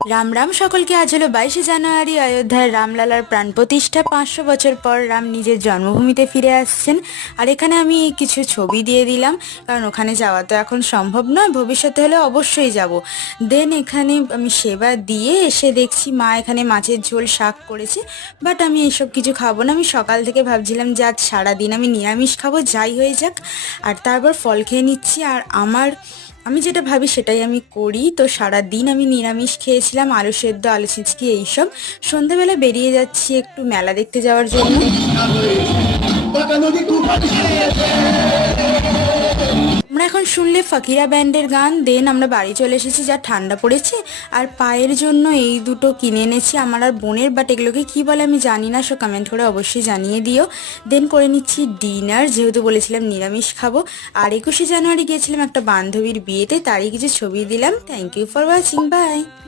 রাম রাম সকলকে। আজ হলো 22শে জানুয়ারি, অযোধ্যায় রামলালার প্রাণ প্রতিষ্ঠা। 500 বছর পর রাম নিজের জন্মভূমিতে ফিরে আসছেন। আর এখানে আমি কিছু ছবি দিয়ে দিলাম, কারণ ওখানে যাওয়া তো এখন সম্ভব নয়, ভবিষ্যতে হলে অবশ্যই যাব। দেন এখানে আমি সেবা দিয়ে এসে দেখছি মা এখানে মাছের ঝোল শাক করেছে, বাট আমি এসব কিছু খাবো না। আমি সকাল থেকে ভাবছিলাম যে আজ সারাদিন আমি নিরামিষ খাবো, যাই হয়ে যাক। আর তারপর ফল খেয়ে নিচ্ছি। আর আমি যেটা ভাবি সেটাই আমি করি। তো সারা দিন আমি নিরামিষ খেয়েছিলাম, আলু সেদ্ধ, আলু ছিঁচকি এইসব। সন্ধ্যাবেলা বেরিয়ে যাচ্ছি একটু মেলা দেখতে যাওয়ার জন্য। আমরা এখন শুনলে ফকিরা ব্যান্ডের গান। দেন আমরা বাড়ি চলে এসেছি, যা ঠান্ডা পড়েছে। আর পায়ের জন্য এই দুটো কিনে এনেছি আমার আর বোনের, বাট এগুলোকে কি বলে আমি জানি না, সো কমেন্ট করে অবশ্যই জানিয়ে দিও। দেন করে নিচ্ছি ডিনার, যেহেতু বলেছিলাম নিরামিষ খাবো। আর 21শে জানুয়ারি গিয়েছিলাম একটা বান্ধবীর বিয়েতে, তারই কিছু ছবি দিলাম। Thank you for watching, by.